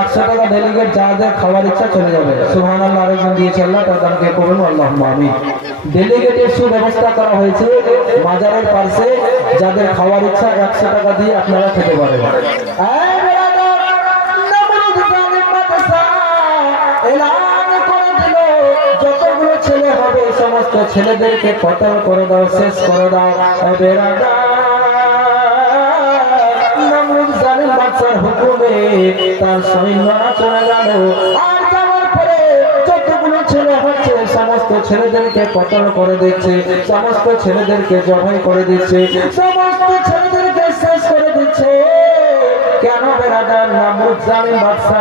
একশো টাকা ডেলিগেট যাদের খাওয়ার ইচ্ছা চলে যাবে। সুবহানাল্লাহ আরেকজন দিয়েছে আল্লাহ তাদেরকে করুন আল্লাহ আমি ডেলিগেটের সুব্যবস্থা করা হয়েছে মাজারের পাশে যাদের খাওয়ার ইচ্ছা একশো টাকা দিয়ে আপনারা খেতে পারেন। যতগুলো ছেলে হবে সমস্ত ছেলেদেরকে কতল করে দাও শেষ করে দাও। এই বেরাদার, বাদশার হুকুমে তার সৈন্যরা চলে গেল। আর যাওয়ার পরে যতগুলো ছেলে হচ্ছে, সমস্ত ছেলেদেরকে কতল করে দিচ্ছে, সমস্ত ছেলেদেরকে জবাই করে দিচ্ছে, সমস্ত ছেলেদেরকে শেষ করে দিচ্ছে। কেন বেড়াদার নামরুদ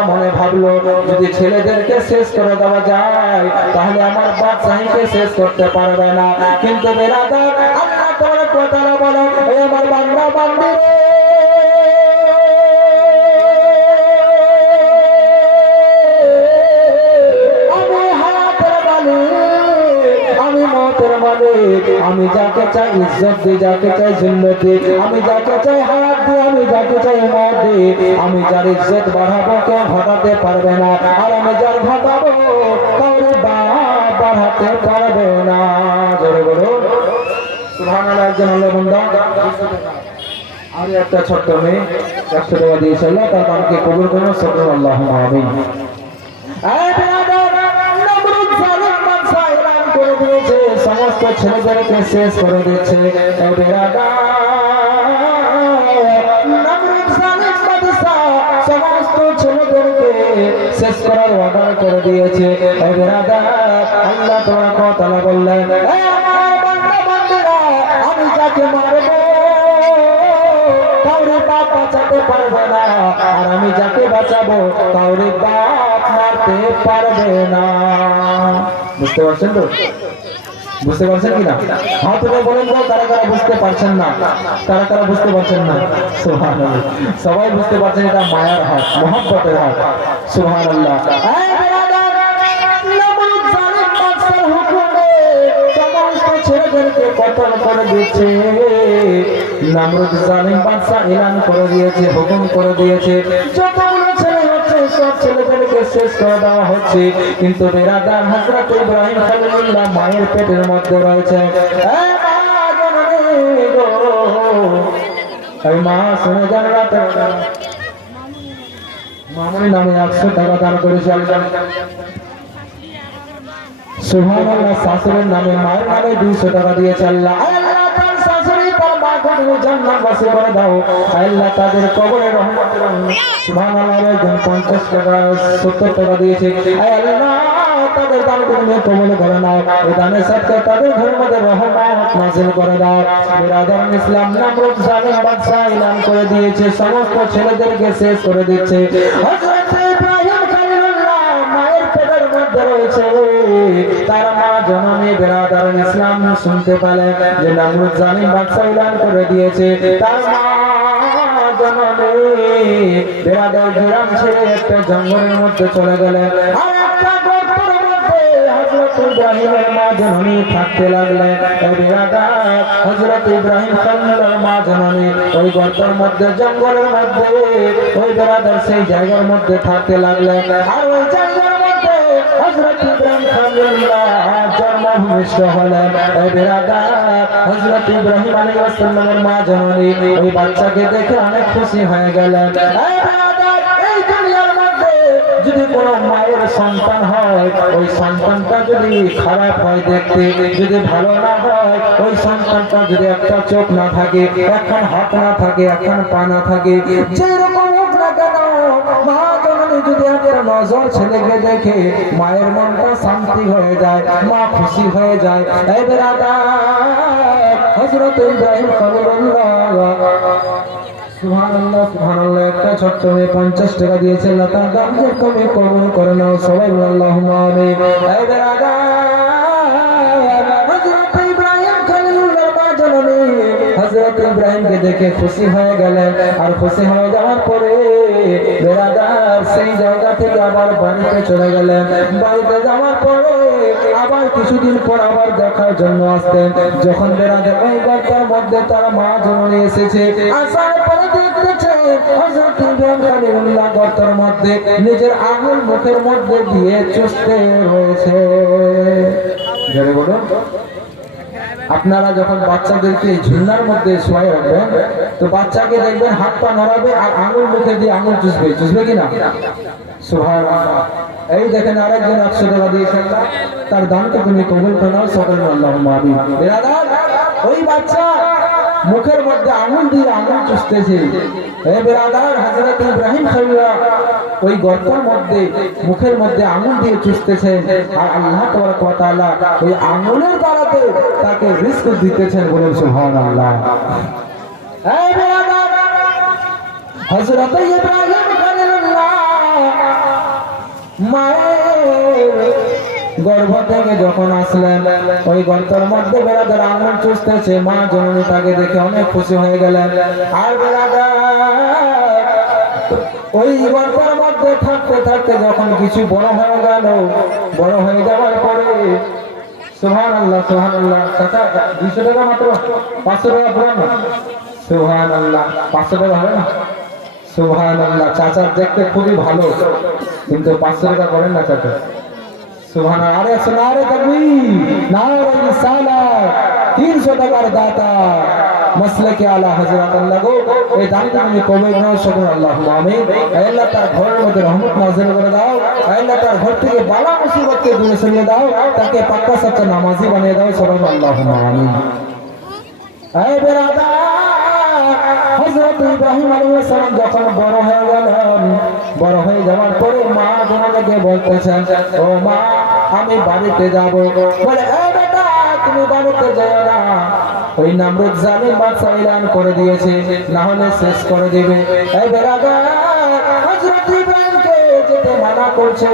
মনে ভাবলো, যদি ছেলেদেরকে শেষ করে দেওয়া যায়, তাহলে আমার বাদশাহীকে শেষ করতে পারবে না। কিন্তু বেড়াদার আল্লাহ তোমার কথা আমার মতের মালিক, আমি যাকে চাই ইজ্জত দিই, যাকে চাই জিল্লত দিই, আমি যাকে চাই হায়াত দিই, আমি যাকে চাই মত দিই, আমি যার ইজ্জত বাড়াবো কেউ ঘটাতে পারবে না, আর আমি যার ঘটাবো বাপ বাড়াতে পারবে না। জোরে বলুন সুবহানাল্লাহ, একজন আল্লাহ বান্দা আর একটা ছোট্ট মেয়ে, একশো টাকা দিয়েছে আল্লাহ তার মানকে কবুল করুন সকল আল্লাহ আমিন ছেলেদেরকে শেষ করে দিচ্ছে বাদশা সমস্ত ছেলেদেরকে শেষ অর্ডার করে দিয়েছে এই বেয়াদব, আল্লাহ তোমার কথা বললেন "এই আমার বান্দা বান্দিরা, আমি যাকে আর আমি যাকে বাঁচাবো কাউরে বাপ মারতে পারবে না। বুঝতে পারছেন তো? বুঝতে পারছেন কিনা? হাত তুলে বলেন তো কারা কারা বুঝতে পারছেন না? তারা কারা বুঝতে পারছেন না? সুবহানাল্লাহ। সবাই বুঝতে পারছেন এটা মায়ার হাত মহব্বতের হাত কতল করে দিচ্ছে নামরুদ জালিম করে দিয়েছে, হুকুম করে দিয়েছে। হচ্ছে সব ছেলেদেরকে শেষ করে দেওয়া হচ্ছে। কিন্তু বেরাদার হযরত ইব্রাহিম খলিলুল্লাহ মায়ের পেটের মধ্যে রয়েছে। নামে মায়ের নামে 200 টাকা দিয়েছে আল্লাহ। তুমি জান্নাতবাসী করে দাও। আল্লাহ তাদের কবরে রহমত সুবহানাল্লাহ একজন 50 টাকা 70 টাকা দিয়েছে। আল্লাহ, তাদের দানকে তুমি কবুল করে নাও। এই দানের সাথে তাদের ঘরের মধ্যে রহমত নাজিল করে দাও। বিরাদর ইসলাম নামরুদ জালিম বাদশা এলান করে দিয়েছে। সমস্ত ছেলেদেরকে শেষ করে দিচ্ছে। হযরত ইব্রাহিম খলিলুল্লাহ মায়ের পেটের মধ্যে রয়েছে। জননী বেরাদার ইসলাম শুনতে পেলেন যে নামরুদ জালিম বাদশা এলান করে দিয়েছে। তার বেরাদার গ্রাম ছেড়ে একটা জঙ্গলের মধ্যে চলে গেলেন। থাকতে লাগলেন। ইব্রাহিম মা ওই গর্তের মধ্যে, জঙ্গলের মধ্যে, ওই সেই জায়গার মধ্যে থাকতে লাগলেন। জন্মভূমিষ্ঠ হলেন এই বেরাদার হযরত ইব্রাহিম আলাইহিস সালামের মা জননী ওই বাচ্চাকে দেখে অনেক খুশি হয়ে গেলেন যদি কোনো মায়ের সন্তান হয় ওই সন্তানটা যদি খারাপ হয় দেখতে যদি ভালো না হয় ওই সন্তানটা যদি একটা চোখ না থাকে এখন হাত না থাকে এখন পা না থাকে যেরকম হোক না কেন মা যদি নজর ছেলেকে দেখে মায়ের মনটা শান্তি হয়ে যায়, মা খুশি হয়ে যায়। হজরত হযরত ইব্রাহিমকে দেখে খুশি হয়ে গেলেন। আর খুশি হয়ে যাওয়ার পরে বেরাদার বাড়িতে চলে গেলেন। বাড়িতে যাওয়ার পরে আবার কিছুদিন পর আবার দেখার জন্য আসতেন। যখন বেরাদার ওই গর্তের মধ্যে তার মা জননী এসেছে। আসার মধ্যে নিজের আঙুল মুখের মধ্যে দিয়ে চুষতে হয়েছে। আপনারা যখন বাচ্চাদেরকে ঝুলনার মধ্যে শোয়াই রাখবেন, তো বাচ্চাকে দেখবেন হাত পা নড়াবে আর আঙুল মুখে দিয়ে আঙুল চুষবে। চুষবে কি না? এই দেখেন আরেকজন একশো টাকা দিয়েছেন তার দানকে তুমি কবুল করো সকল আল্লাহ মাবি ওই বাচ্চা মুখের মধ্যে আঙুল দিয়ে আঙুল চুষতেছে। হে ওই গর্তের মধ্যে, মুখের মধ্যে আঙুল দিয়ে চুষতেছে। আর আল্লাহ তাবারক ওয়া ওই আঙুলের দ্বারাতে তাকে রিস্ক দিতেছেন বলেন সুবহানাল্লাহ। হে ইব্রাহিম গর্ভ থেকে যখন আসলেন, ওই গর্তের মধ্যে বেড়াদের আঙুল চুষতেছে মা জননী তাকে দেখে অনেক খুশি হয়ে গেলেন। আর ওই গর্তের মধ্যে থাকতে থাকতে যখন কিছু বড় হয়ে গেল, বড় হয়ে যাওয়ার পরে সোহান আল্লাহ সোহান আল্লাহ টাকা দুইশো টাকা মাত্র? পাঁচশো টাকা পুরানো? সোহান আল্লাহ পাঁচশো টাকা হবে না? সোহান চাচার দেখতে খুবই ভালো। কিন্তু পাঁচশো টাকা করেন না চাচা। সুবহান আরে সোনারে তকবি নারে 300 টাকার দাতা মসলে কে আলা হযরত আল্লাহ গো। এই দানটা তুমি কবে নাও সকল আল্লাহ আমিন। আল্লাহ তার ঘরের মধ্যে রহমত নাযিল করে দাও। আল্লাহ তার ঘর থেকে বালা মুসিবতকে দূরে সরিয়ে দাও। তাকে পাক্কা সচ্চা নামাজি বানিয়ে দাও সবাই আল্লাহ আমিন। হে বেরাদা হযরত ইব্রাহিম আলাইহিস সালাম যখন বড় হয়ে গেলেন, বড় হয়ে যাওয়ার পরে মা জনকে বলতেছেন ও মা, আমি বাড়িতে যাব। বলে, এ বেটা, তুমি বাড়িতে যাও না। ওই নামরুদ জালিম বাদশা এলান করে দিয়েছে, না হলে শেষ করে দিবে। এই বেড়া হযরত ইব্রাহিমকে যেতে মানা করছে।